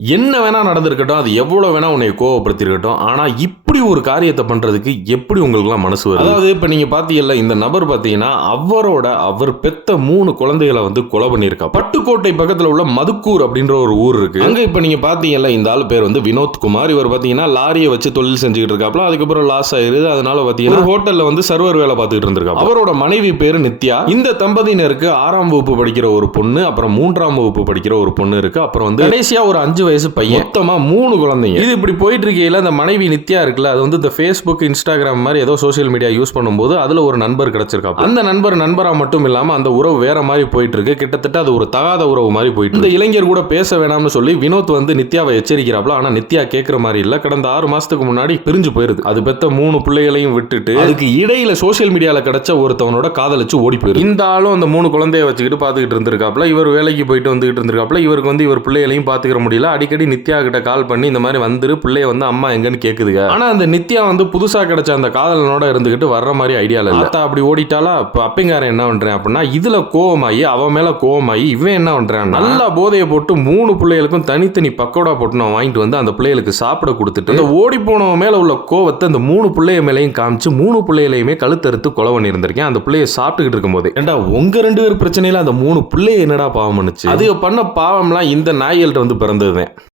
என்ன வேணா நடந்திருக்கட்டும், அது எவ்வளவு வேணா உன்னை கோவப்படுத்தியிருக்கட்டும். ஆனா, இப்படி ஒரு காரியத்த பண்றதுக்கு எப்படி உங்களுக்கெல்லாம் மனசு வருது? அதாவது இப்ப நீங்க பாத்தீங்கல்ல, இந்த நபர் பாத்தீங்கன்னா, அவர் பெத்த 3 குழந்தைகளை வந்து கொலை பண்ணியிருக்கார். பட்டுக்கோட்டை பக்கத்துல உள்ள மதுக்கூர் அப்படின்ற ஒரு ஊர் இருக்கு. அங்க இப்ப நீங்க பாத்தீங்கல்ல, இந்த ஆள் பேர் வந்து வினோத்குமார். இவர் பாத்தீங்கன்னா லாரியை வச்சு தொழில் செஞ்சுக்கிட்டு இருக்காப்ல. அதுக்கப்புறம் லாஸ் ஆயிருது. அதனால பாத்தீங்கன்னா ஹோட்டல்ல வந்து சர்வர் வேலை பார்த்துட்டு இருந்திருக்காங்க. அவரோட மனைவி பேரு நித்யா. இந்த தம்பதியினருக்கு 6ஆம் வகுப்பு படிக்கிற ஒரு பொண்ணு, அப்புறம் 3ஆம் வகுப்பு படிக்கிற ஒரு பொண்ணு இருக்கு. அப்புறம் வந்து கடைசியா ஒரு 5 வயசு பையன். மொத்தமா 3 குழந்தைங்க. இது இப்படி போயிட்டு இருக்கையில அந்த மனைவி நித்யா இருக்குல்ல, அது வந்து இந்த Facebook, Instagram மாதிரி ஏதோ சோஷியல் மீடியா யூஸ் பண்ணும்போது அதுல ஒரு நண்பர் கிடைச்சிருக்கா. அந்த நண்பரா மட்டும் இல்லாம அந்த உறவு வேற மாதிரி போயிட்டு இருக்கு. கிட்டத்தட்ட அது ஒரு தகாத உறவு மாதிரி போயிட்டு இந்த இளைஞர் கூட பேச வேணாம்னு சொல்லி வினோத் வந்து நித்யாவை எச்சரிக்கிறாப்ல. ஆனா நித்யா கேட்கிற மாதிரி இல்ல. கடந்த 6 மாசத்துக்கு முன்னாடி பிரிஞ்சு போயிருது. அது பெத்த 3 பிள்ளைகளையும் விட்டுட்டு அதுக்கு இடையில சோஷியல் மீடியால கிடைச்ச ஒருத்தவனோட காதலிச்சு ஓடி போயிரு. இந்த ஆளும் அந்த 3 குழந்தைய வச்சுக்கிட்டு பாத்துக்கிட்டு இருந்திருக்காப்ல. இவர் வேலைக்கு போயிட்டு வந்துகிட்டு இருந்திருக்காப்ல. இவருக்கு வந்து இவர் பிள்ளைகளையும் பாத்துக்கிற முடியல. அடிக்கடி நித்யா கிட்ட கால் பண்ணி இந்த மாதிரி வந்துரு, பிள்ளைய வந்து அம்மா எங்கன்னு கேக்குதுங்க. ஆனா அந்த நித்யா வந்து புதுசா கிடைச்ச அந்த காதலனோட இருந்துகிட்டு வர்ற மாதிரி ஐடியால இல்ல. அப்படி ஓடிட்டாலா. அப்பங்காரன் என்ன பண்றேன் அப்படின்னா, இதுல கோவமாயி அவன் மேல கோவமாயி இவன் என்ன பண்றான், நல்லா போதையை போட்டு 3 பிள்ளைகளுக்கும் தனித்தனி பக்கோடா போட்டு நான் வாங்கிட்டு வந்து அந்த பிள்ளைகளுக்கு சாப்பிட கொடுத்துட்டு அந்த ஓடி போனவன் மேல உள்ள கோவத்தை அந்த 3 பிள்ளைய மேலையும் காமிச்சு 3 பிள்ளைகளையுமே கழுத்தறுத்து கொலை பண்ணி இருந்திருக்கேன். அந்த பிள்ளைய சாப்பிட்டுக்கிட்டு இருக்கும் போது ஏண்டா உங்க 2 பேர் பிரச்சனையில அந்த 3 பிள்ளைய என்னடா பாவம் பண்ணுச்சு? அது பண்ண பாவம்லாம் இந்த நாய்கள்ட்ட வந்து பிறந்ததுதான்.